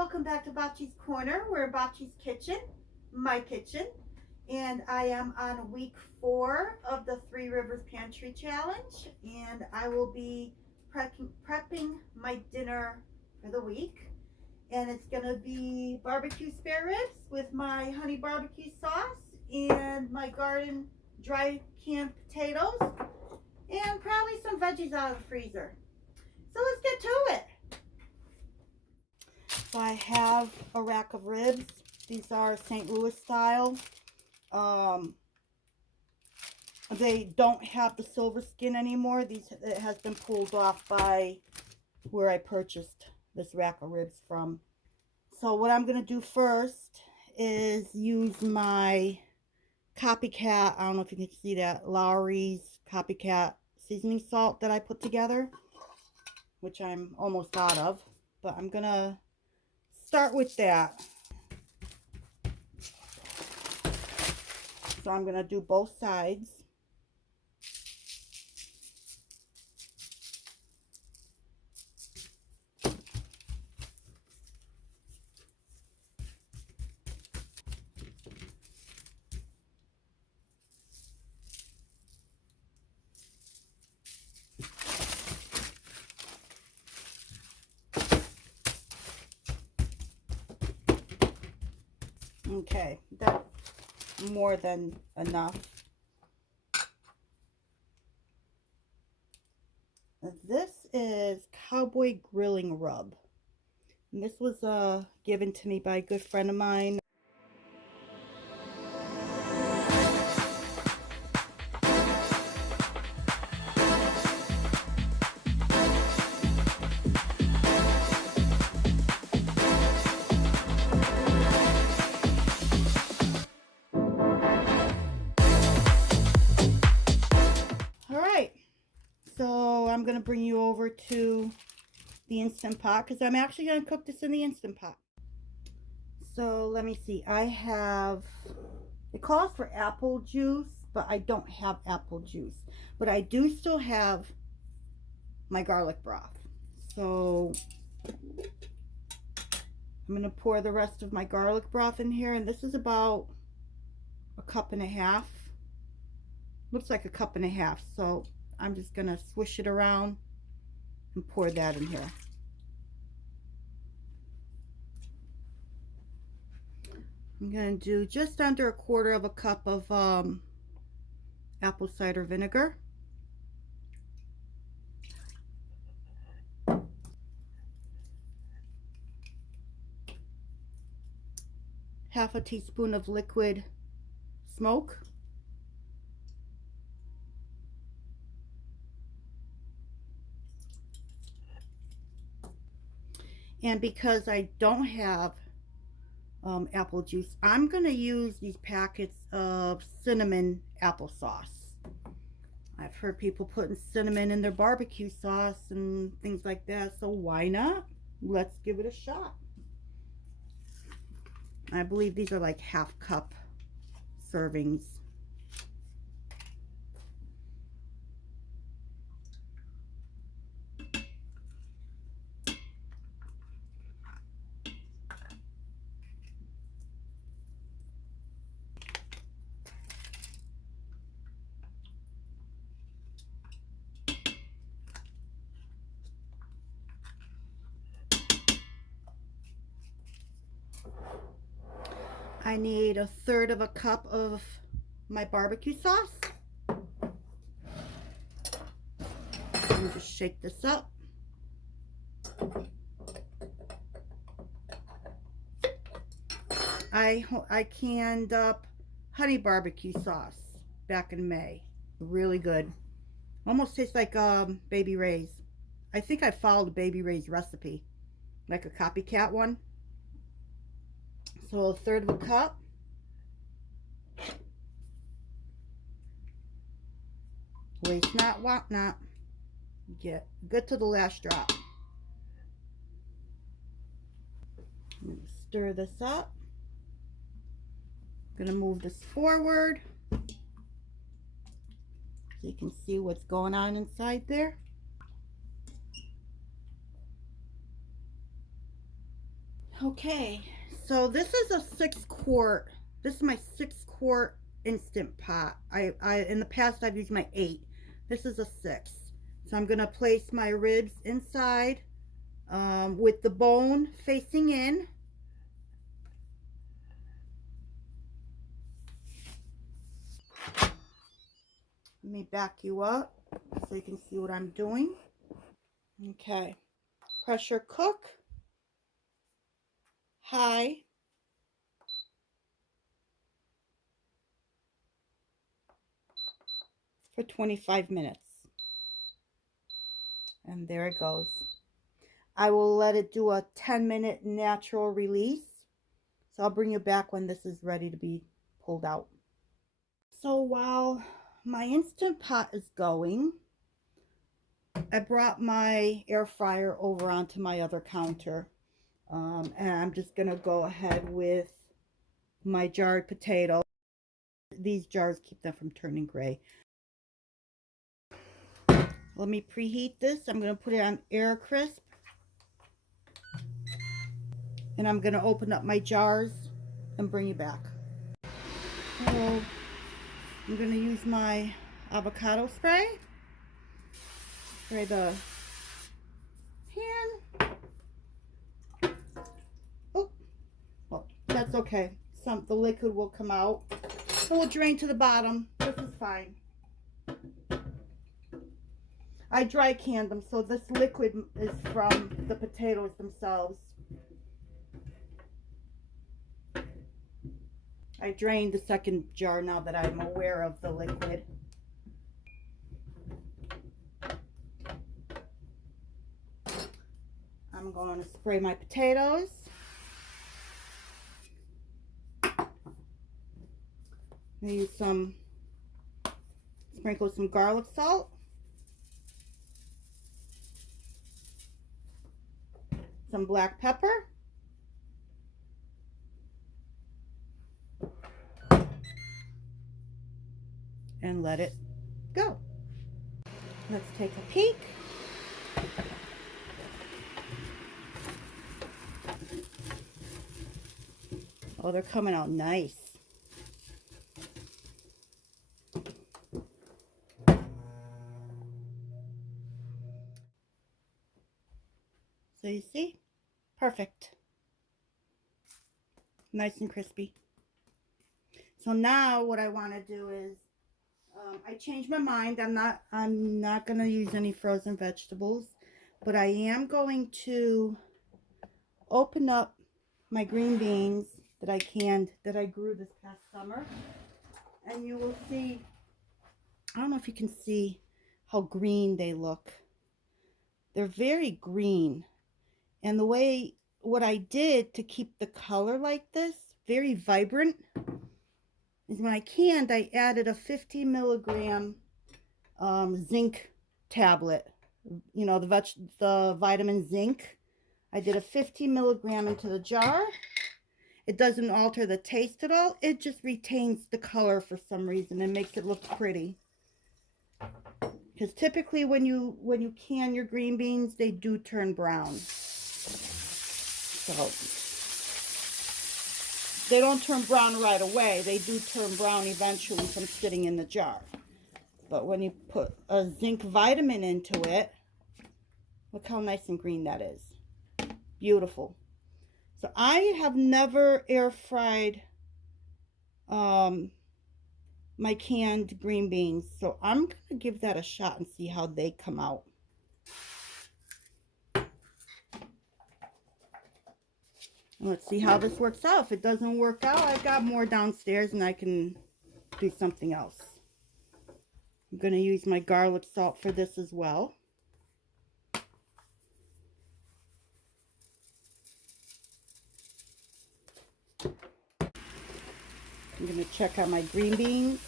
Welcome back to Bocce's Corner. We're Bocce's kitchen, my kitchen, and I am on week 4 of the Three Rivers Pantry Challenge, and I will be prepping my dinner for the week. And it's going to be barbecue spare ribs with my honey barbecue sauce and my garden dry canned potatoes and probably some veggies out of the freezer. So let's get to it. So I have a rack of ribs. These are St. Louis style. They don't have the silver skin anymore. It has been pulled off by where I purchased this rack of ribs from. So what I'm going to do first is use my Copycat, I don't know if you can see that, Lowry's Copycat seasoning salt that I put together, which I'm almost out of, but I'm going to start with that. So I'm going to do both sides. Okay, that's more than enough. This is Cowboy Grilling Rub. And this was given to me by a good friend of mine. So I'm going to bring you over to the Instant Pot because I'm actually going to cook this in the Instant Pot. So let me see. I have, it calls for apple juice, but I don't have apple juice. But I do still have my garlic broth. So I'm going to pour the rest of my garlic broth in here. And this is about a cup and a half. Looks like a cup and a half. So I'm just going to swish it around and pour that in here. I'm going to do just under a quarter of a cup of apple cider vinegar. Half a teaspoon of liquid smoke. And because I don't have apple juice, I'm going to use these packets of cinnamon applesauce. I've heard people putting cinnamon in their barbecue sauce and things like that, so why not? Let's give it a shot. I believe these are like half cup servings. I need a third of a cup of my barbecue sauce. And just shake this up. I canned up honey barbecue sauce back in May. Really good. Almost tastes like Baby Ray's. I think I followed Baby Ray's recipe, like a copycat one. So a third of a cup. Waste not, want not. Get good to the last drop. Stir this up. I'm gonna move this forward so you can see what's going on inside there. Okay, so this is a 6-quart. This is my 6-quart Instant Pot. I in the past I've used my 8. This is a 6. So I'm gonna place my ribs inside with the bone facing in. Let me back you up so you can see what I'm doing. Okay, pressure cook, high. For 25 minutes. And there it goes. I will let it do a 10-minute natural release. So I'll bring you back when this is ready to be pulled out. So while my Instant Pot is going, I brought my air fryer over onto my other counter. And I'm just going to go ahead with my jarred potato. These jars keep them from turning gray. Let me preheat this. I'm going to put it on air crisp. And I'm going to open up my jars and bring you back. So I'm going to use my avocado spray. Spray the pan. Oh, well, that's okay. The liquid will come out. It will drain to the bottom. This is fine. I dry canned them, so this liquid is from the potatoes themselves. I drained the second jar now that I'm aware of the liquid. I'm going to spray my potatoes. Use sprinkle some garlic salt. Some black pepper. And let it go. Let's take a peek. Oh, they're coming out nice. So you see? Perfect. Nice and crispy. So now what I want to do is, I changed my mind. I'm not going to use any frozen vegetables, but I am going to open up my green beans that I grew this past summer. And you will see, I don't know if you can see how green they look. They're very green. And what I did to keep the color like this, very vibrant, is when I canned, I added a 50 milligram zinc tablet. You know, the vitamin zinc. I did a 50 milligram into the jar. It doesn't alter the taste at all. It just retains the color for some reason and makes it look pretty. Because typically when you can your green beans, they do turn brown. So they don't turn brown right away. They do turn brown eventually from sitting in the jar. But when you put a zinc vitamin into it, look how nice and green that is. Beautiful. So I have never air fried my canned green beans. So I'm going to give that a shot and see how they come out. Let's see how this works out. If it doesn't work out, I've got more downstairs and I can do something else. I'm going to use my garlic salt for this as well. I'm going to check out my green beans.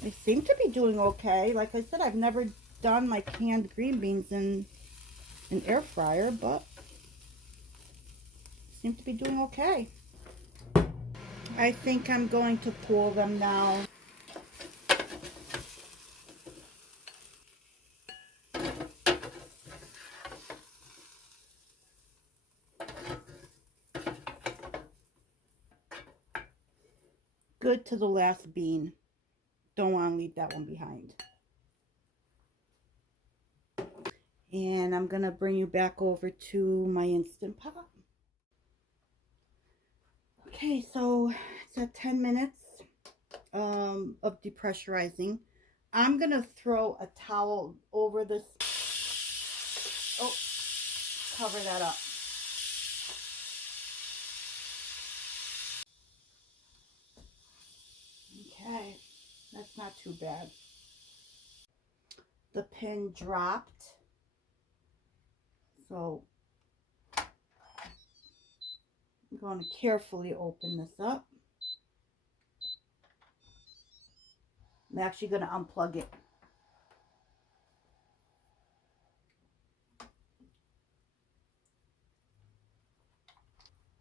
They seem to be doing okay. Like I said, I've never done my canned green beans in an air fryer, but seem to be doing okay. I think I'm going to pull them now. good to the last bean. Don't want to leave that one behind. And I'm going to bring you back over to my Instant Pot. Okay, so it's at 10 minutes of depressurizing. I'm going to throw a towel over this. Oh, cover that up. Okay, that's not too bad. The pin dropped. So I'm going to carefully open this up. I'm actually going to unplug it.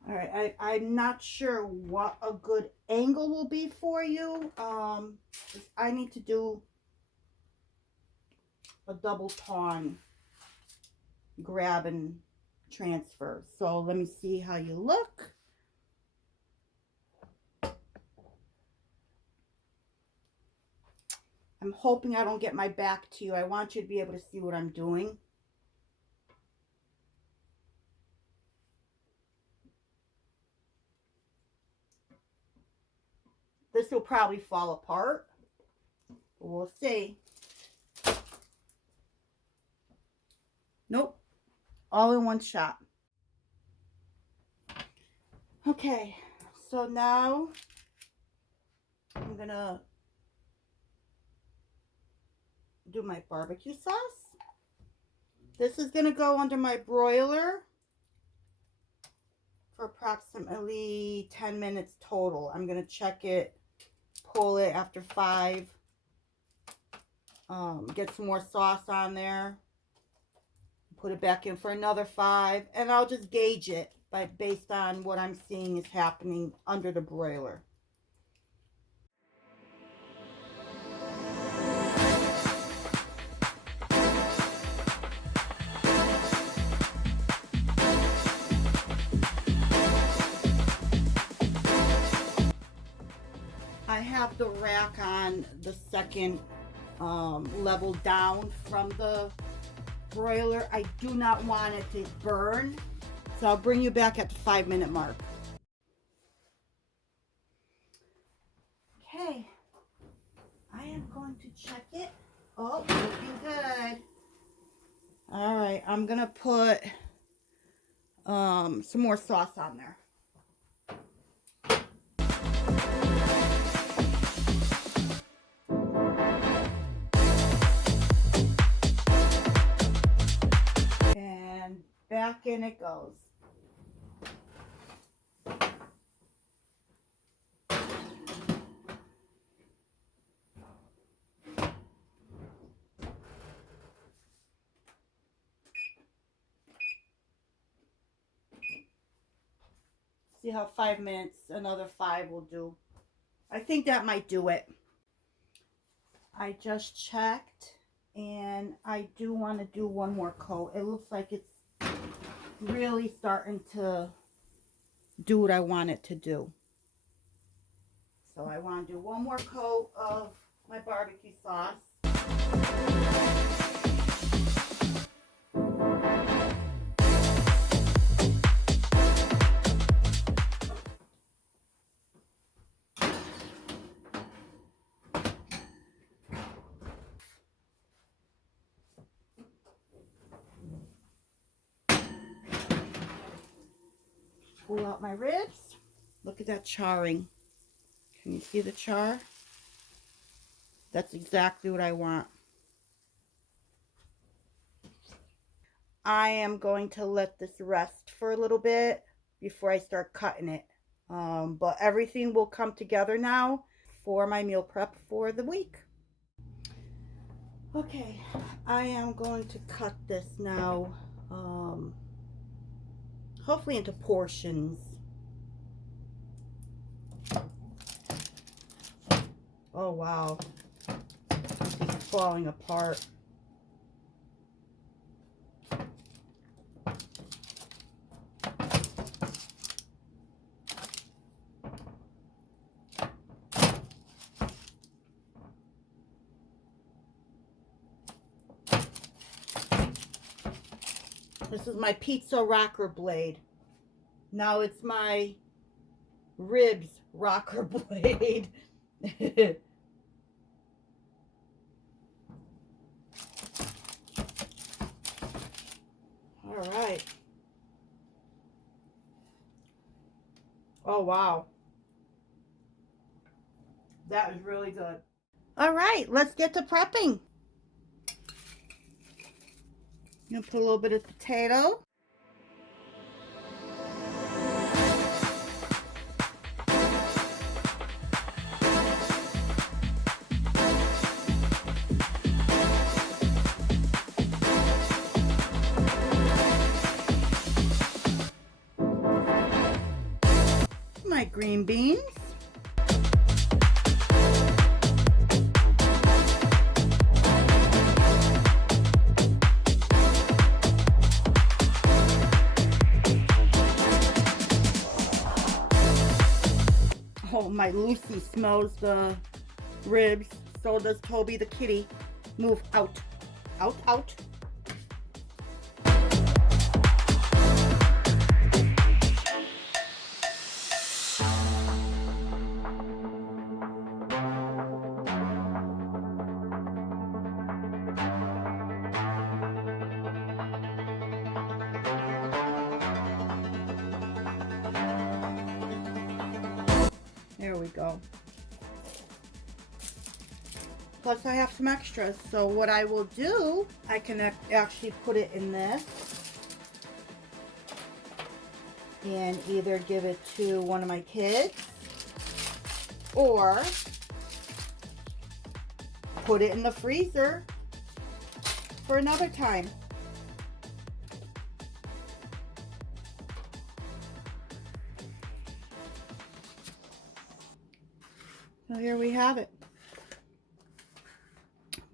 All right, I'm not sure what a good angle will be for you. I need to do a double pawn grab and transfer. So let me see how you look. I'm hoping I don't get my back to you. I want you to be able to see what I'm doing. This will probably fall apart. We'll see. Nope. All in one shot. Okay. So now I'm going to do my barbecue sauce. This is going to go under my broiler for approximately 10 minutes total. I'm going to check it, pull it after 5, get some more sauce on there, put it back in for another 5, and I'll just gauge it based on what I'm seeing is happening under the broiler. I have the rack on the second level down from the broiler. I do not want it to burn, so I'll bring you back at the 5-minute mark. Okay, I am going to check it. Oh, looking good. All right, I'm gonna put some more sauce on there. And back in it goes. See how 5 minutes, another 5 will do. I think that might do it. I just checked, and I do want to do one more coat. It looks like it's really starting to do what I want it to do. So I want to do one more coat of my barbecue sauce. Pull out my ribs. Look at that charring. Can you see the char? That's exactly what I want. I am going to let this rest for a little bit before I start cutting it. But everything will come together now for my meal prep for the week. Okay, I am going to cut this now, hopefully into portions. Oh wow, this is falling apart. This is my pizza rocker blade. Now it's my ribs rocker blade. All right. Oh, wow. That was really good. All right, let's get to prepping. I'm gonna put a little bit of potato. My green beans. Oh, my Lucy smells the ribs. So does Toby the kitty. Move out. Out, out. There we go. Plus I have some extras. So what I will do, I can actually put it in this and either give it to one of my kids or put it in the freezer for another time. So here we have it.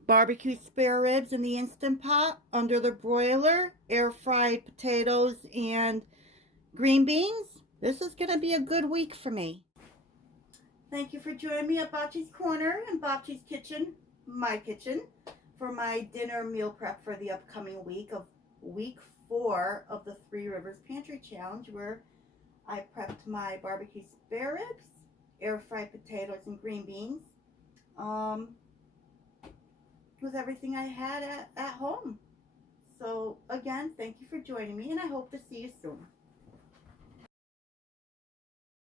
Barbecue spare ribs in the Instant Pot under the broiler, air fried potatoes and green beans. This is going to be a good week for me. Thank you for joining me at Bocce's Corner and Bocce's Kitchen, my kitchen, for my dinner meal prep for the upcoming week of week 4 of the Three Rivers Pantry Challenge, where I prepped my barbecue spare ribs, air fried potatoes and green beans. With everything I had at home. So again, thank you for joining me and I hope to see you soon.